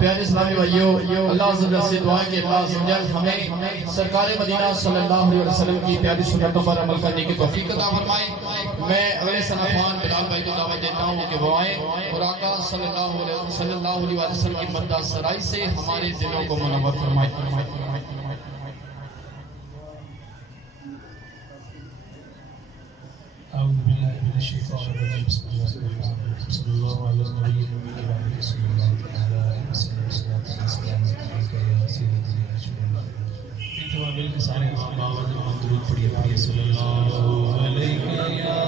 پیارے اسلامی بھائیو، اللہ عز و جل سے دعا ہے کہ اللہ عز و جل ہمیں سرکار مدینہ صلی اللہ علیہ وسلم کی پیاری سنتوں پر عمل کرنے کی توفیق عطا فرمائے۔ میں اگلے صنفان بلال بھائی کو دعوت دیتا ہوں کہ وہ آئیں اور آقا صلی اللہ علیہ وسلم کی مدد سرائی سے ہمارے دلوں کو منور فرمائے۔ اعوذ باللہ من الشیطان الرجیم بسم اللہ الرحمن الرحیم صلی اللہ علیہ وسلم صلی اللہ علیہ وسلم یا سیدی یا رسول اللہ انتوا مل کے سارے باوجود ہم درود پڑھیے صلی اللہ علیہ یا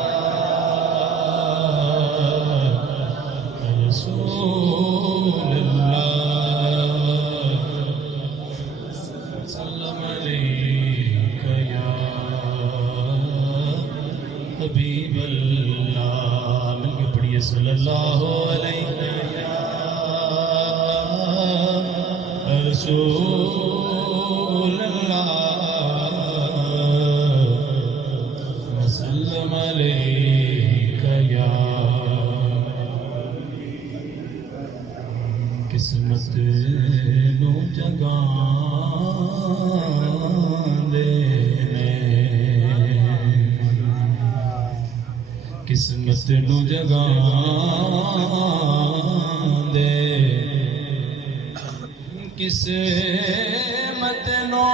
رسول اللہ سلام علیک یا حبیب اللہ مل کے پڑھیے صلی اللہ علیہ یا رسول اللہ وسلم علیک یا قسمت نو جگان قسمت نو جگان دے قسمت نو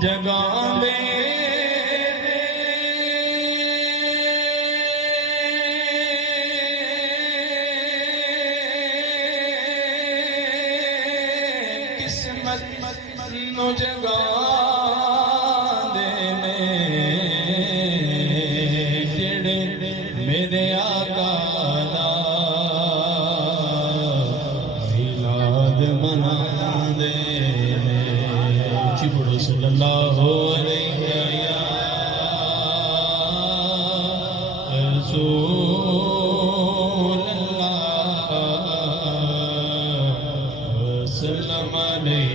جگان دے نو جگان دینے جڑے میرے آقا دا میلاد منا دینے اچھی پڑھو صلی اللہ علیہ یا رسول اللہ وسلم علیہ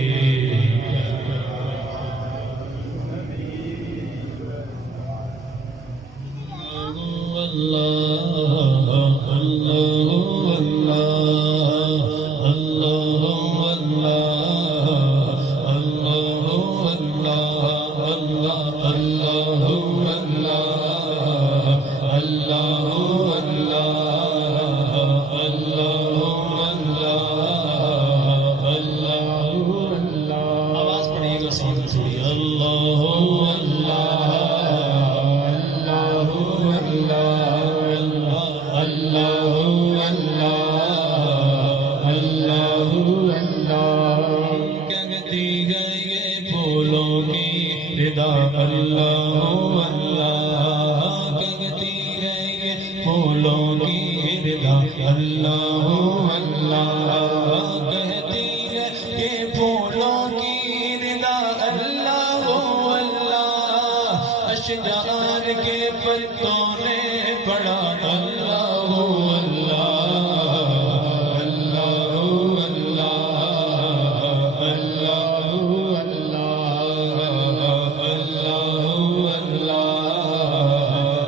اشجار کے پتوں نے پڑھا اللہ اللہ اللہ اللہ اللہ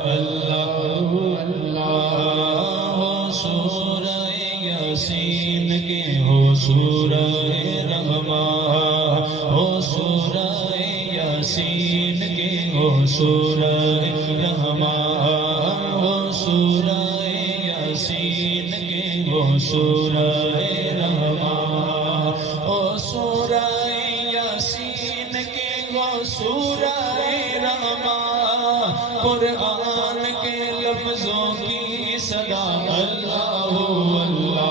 اللہ اللہ ہو سورہ یاسین کے ہو سورہ رحمان ہو سورہ یاسین کے ہو سورہ رحمان ہو سورہ یاسین کے ہو سورہ رحمان ہو سورہ یاسین کے ہو سورہ رحمان قرآن کے لفظوں کی صدا اللہ اللہ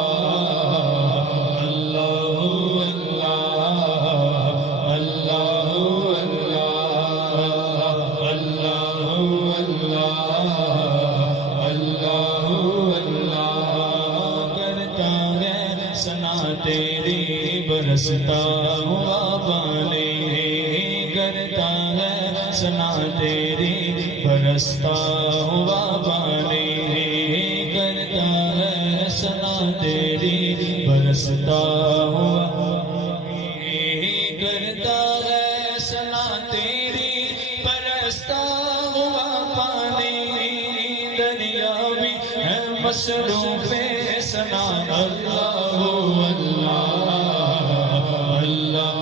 تیری برستا ہوا پانی کرتا ہے سنا تیری برستا ہوا پانی کرتا ہے سنا تیری برستا ہوا کرتا ہے سنا تیری برستا ہوا پانی ہے مصروف ثنا اللہ اللہ اللہ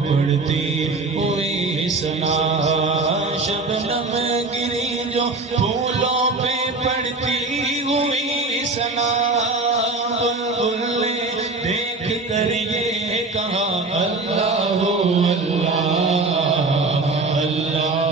پڑتی ہوئی سنا شبنم گری جو پھولوں پہ پڑتی ہوئی سنا بلبل نے دیکھ کر یہ کہا اللہ اللہ اللہ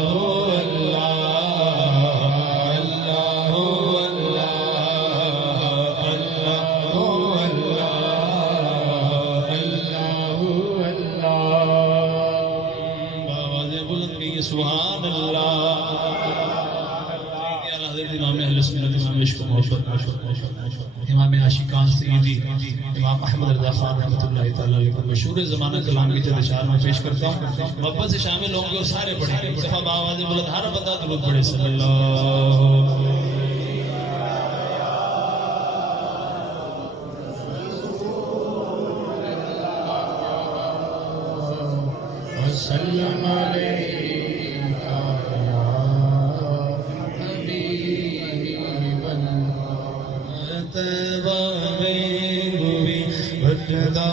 سبحان اللہ امام اہل سنت امام عشق و محبت امام عاشقان سیدی امام احمد رضا خان رحمۃ اللہ تعالی علیہ کا مشہور زمانہ کلام کے چند اشعار میں پیش کرتا ہوں محبت سے شامل ہوں گے اور سارے پڑھیں گے ایک دفعہ بآواز بلند ہر بندہ درود پڑھے صلی اللہ وسلم علیہ بٹتا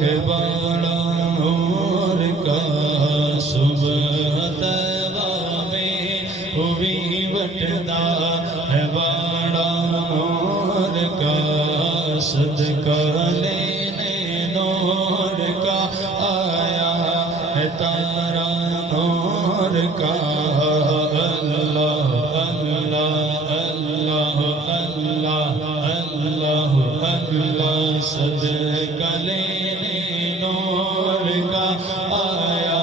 ہے بالا نور کا صبح طیبہ میں ہوئی بٹتا ہے بالا نور کا صدقہ لینے نور کا آیا ہے تارا نور کا اللہ اللہ اللہ اللہ اللہ صدقہ لینے نور کا آیا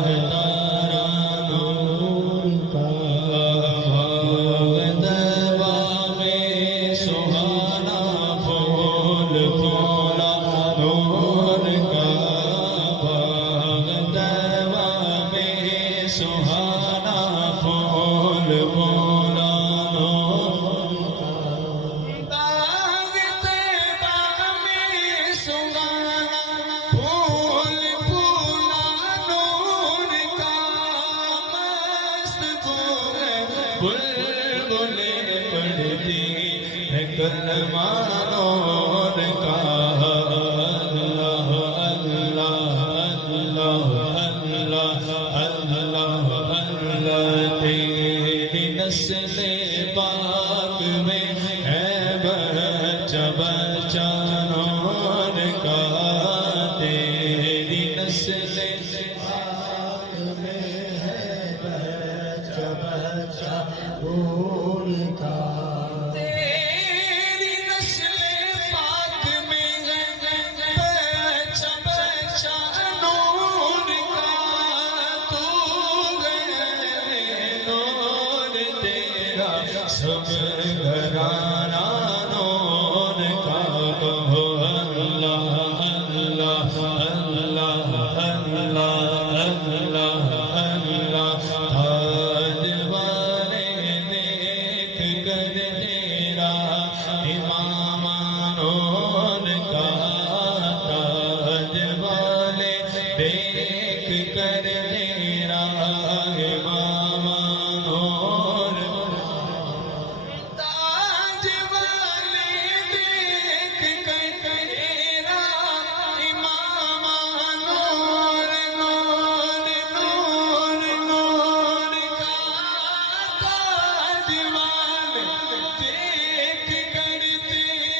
ہے تارا نور کا دبا میں سہانا پھول پھولا نور کا دبا میں سہانا پھول پھولا بلبلیں پڑھتی ہے کلمہ نور کا اللہ اللہ اللہ اللہ اللہ تیری نسل پاک میں ہے بچہ بچہ نور کا تیری نسل پاک میں ہے بچہ بچہ نور کا تیری نسل پاک میں ہے بچہ بچہ نور کا تو ہے نور تیرا سب گھرانہ نور کا کہو اللہ اللہ اللہ اللہ اللہ اللہ تاج والے دیکھ کر تیرا امام نور کا تاج والے دیکھ کر تیرا امام نور تاج والے دیکھ کر تیرا امام نور نور نور نور کا تاج والے دیکھ کر تیرا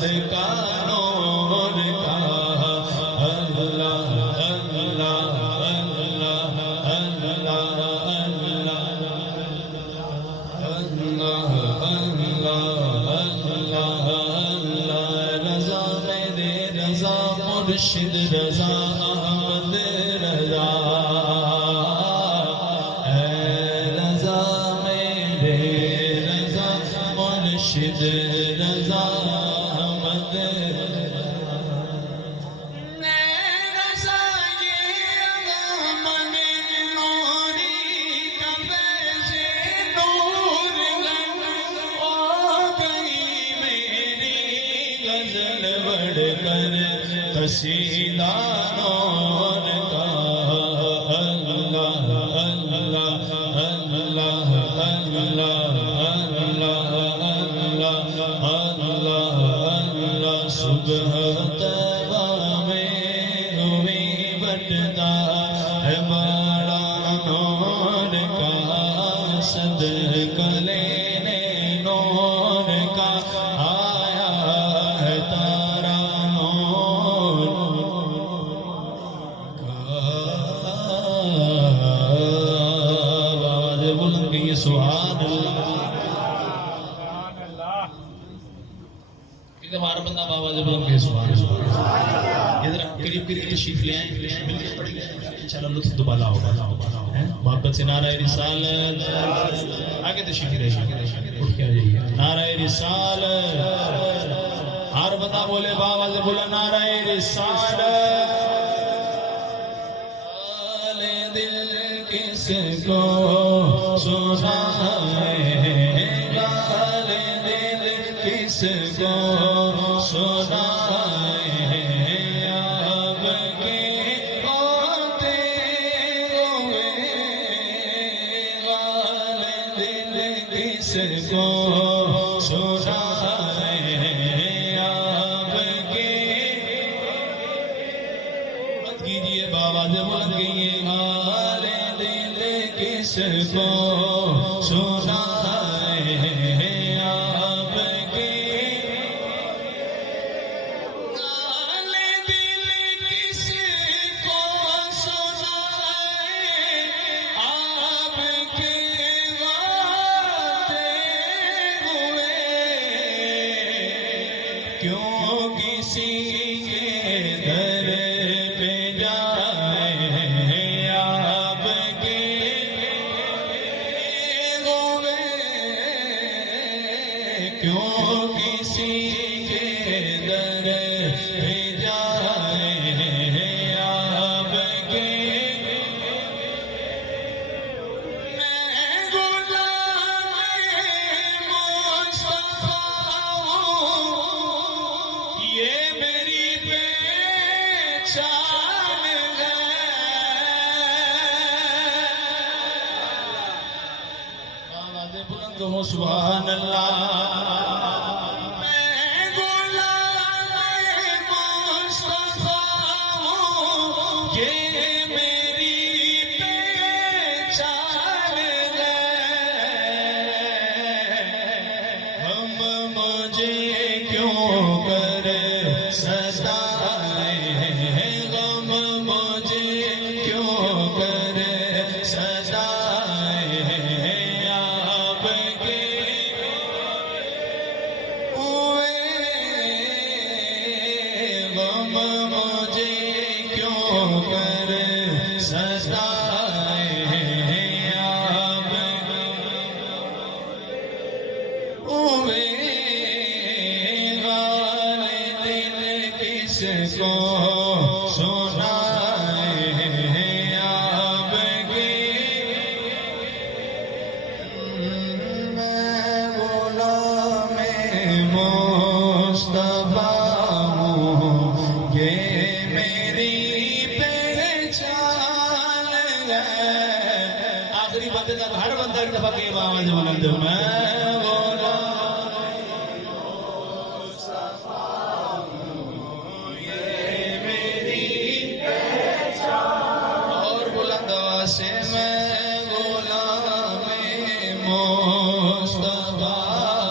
صدقہ نور کا اللہ اللہ اللہ اللہ مرشد رضا احمد رضا اے رضا میرے رضا مرشد رضا احمد قصیدہ نور کا اللہ اللہ اللہ اللہ اللہ اللہ صبح طیبہ میں ہوئی بٹتا ہے بڑا نور کا صدقہ لینے نور کا آیا ہے تارا سبحان اللہ ہمارا بندہ بابا جب بلند کے سبحان اللہ ادھر قریب قریب تشریف لے آئیں انشاءاللہ لطف دوبالا ہوگا محبت سے نعرہ رسالت آگے تشریف رہے اٹھ کے آ جائیے نعرہ رسالت ہر بندہ بولے بابا جب بولا نعرہ رسالت دل کس کو سنائے گال دل کس کو سنائے آپ کے ہوتے ہوئے غال دل کس کو سنائے آپ کے مت کیجئے بابا سے بلند کیجئے غال دل کس کو سنائے آپ کے غال دل کس کو سنائے آپ کے غاتے ہوئے کیوں کسی کے در پہ جائے آپ کے کیوں کسی کے در پہ جائے آپ کے میں غلام مصطفیٰ ہوں یہ میری پہچان ہے آواز بلند ہو سبحان اللہ کو سنائے آپ کی میں غلام مصطفیٰ ہوں یہ میری پہچان ہے آخری بندے تک ہر بندہ اتفاق کے آواز بلند میں مصطفیٰ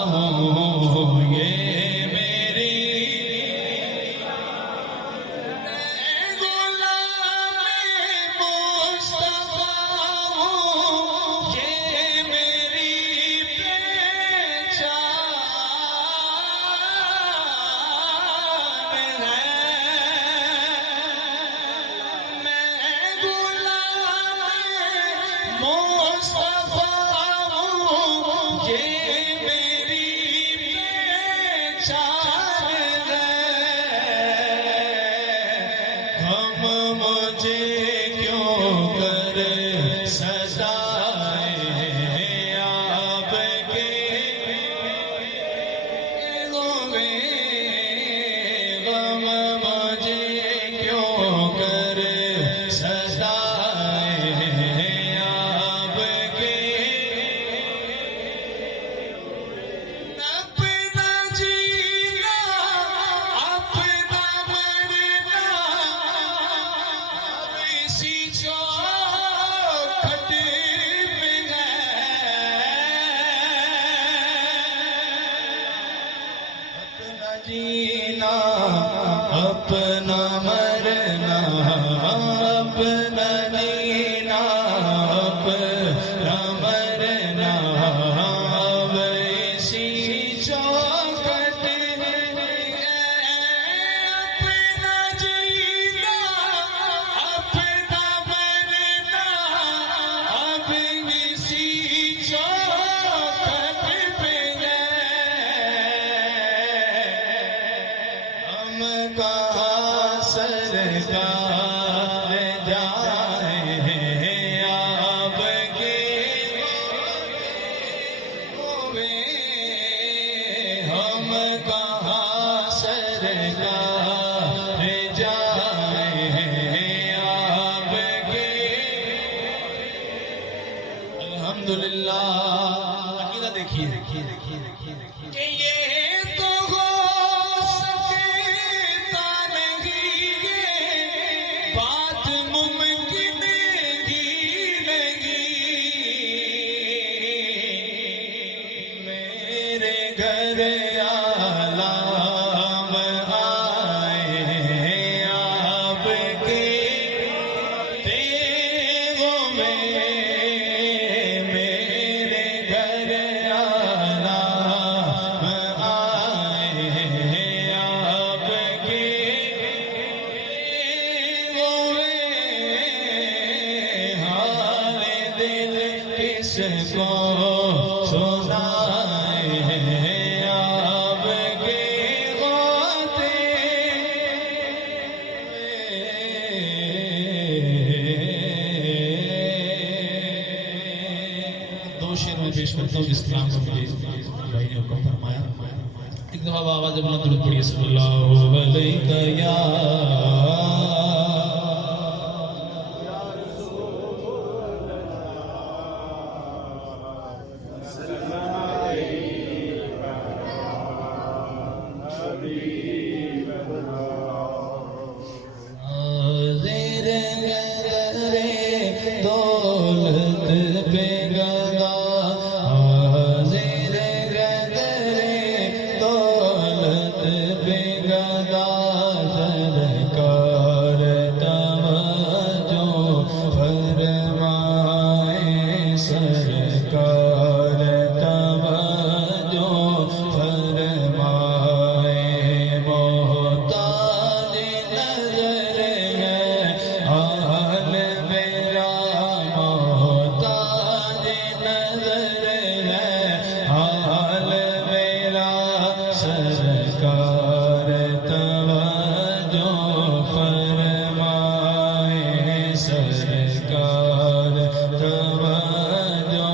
ہوں یہ میری جینا اپنا مرنا اپنا جینا اپنا مرنا ویسی چوکٹ اپنا جینا اپنا مرنا اب اسی چوکٹ پہ ہم کہاں سرکار جائیں آپ کے ہوئے ہم کہاں سرکار جائیں آپ کے الحمدللہ عقیدہ دیکھیے کہ یہ تو ہو سکتا نہیں یہ بات ممکن ہی نہیں میرے گھر عالم آئے آپ کے دیگوں میں میرے گھر عالم آئے آپ کے دیگوں میں حال دل کس کو سنائے آپ کے غوطے دو شعر میں پیش کرتا ہوں جس کلام کو مجھے بھائی نے حکم فرمایا ایک دفعہ آواز بلند درود پڑھیے صلی اللہ علیہ یا زیر گدرے دولت پہ گدا زیر گدرے دولت پہ گدا سرکار توجہ فرمائے سرکار توجہ فرمائے محتاج نظر ہے حال میرا محتاج نظر ہے حال میرا سرکار توجہ فرمائے سرکار توجہ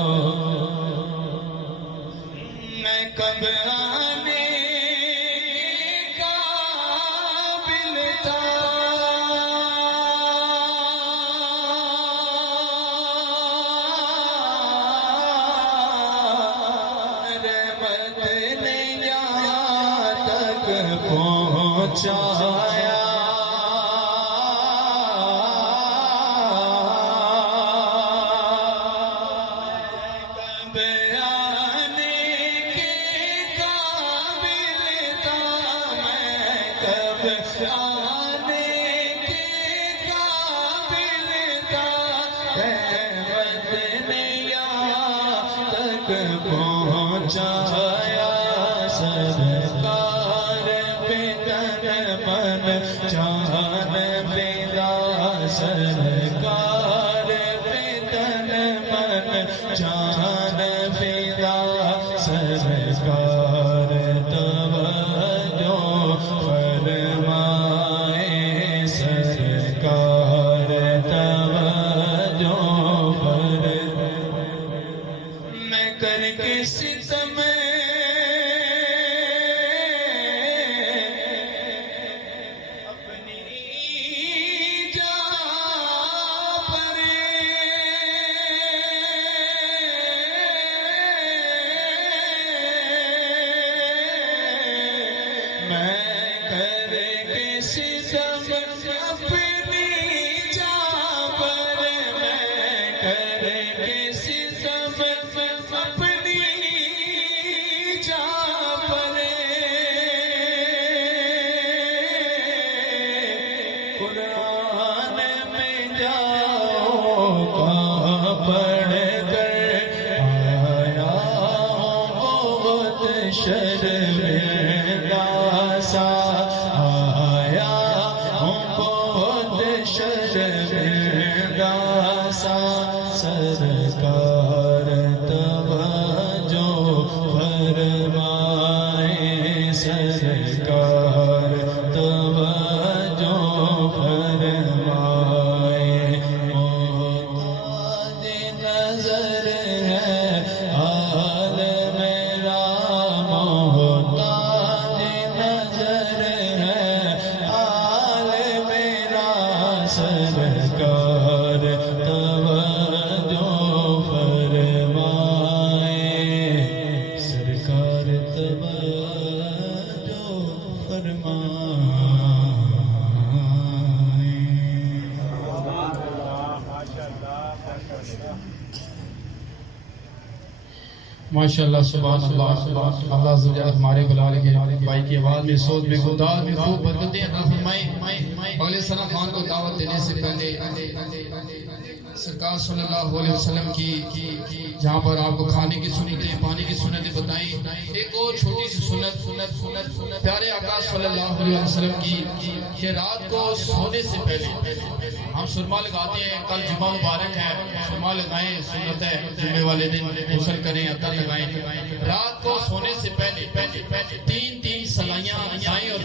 میں کب آنے قابل تھا رحمت نے یہاں تک پہنچایا کب آنے کے قابل تھا میں کب آنے کے قابل تھا رحمت نے یہاں تک پہنچایا سرکار پہ تن من جان فدا سرکار پہ تن من جان فدا سرکار توجہ فرمائے شرمندہ سا آیا ہوں بہت شرمندہ سا سرکار توجہ فرمائے سرکار توجہ فرمائے محتاج نظر ہے حال میرا محتاج نظر ہے حال میرا سرکار توجہ فرمائے سرکار توجہ فرمائے ماشاءاللہ سبحان اللہ اللہ عز و جل ہمارے بلال کے بھائی کی آواز میں صوت میں خدا میں خوب برکتیں عطا فرمائے اگلے ثنا خان کو دعوت دینے سے پہلے سرکار صلی اللہ علیہ وسلم کی جہاں پر آپ کو کھانے کی سنتیں پانی کی سنتیں بتائیں ایک اور چھوٹی سی سنت پیارے آقا صلی اللہ علیہ وسلم کی کہ رات کو سونے سے پہلے ہم سرما لگاتے ہیں کل جمعہ مبارک ہے سرما لگائیں سنت ہے جمعے والے دن غسل کریں عطر لگائیں رات کو سونے سے پہلے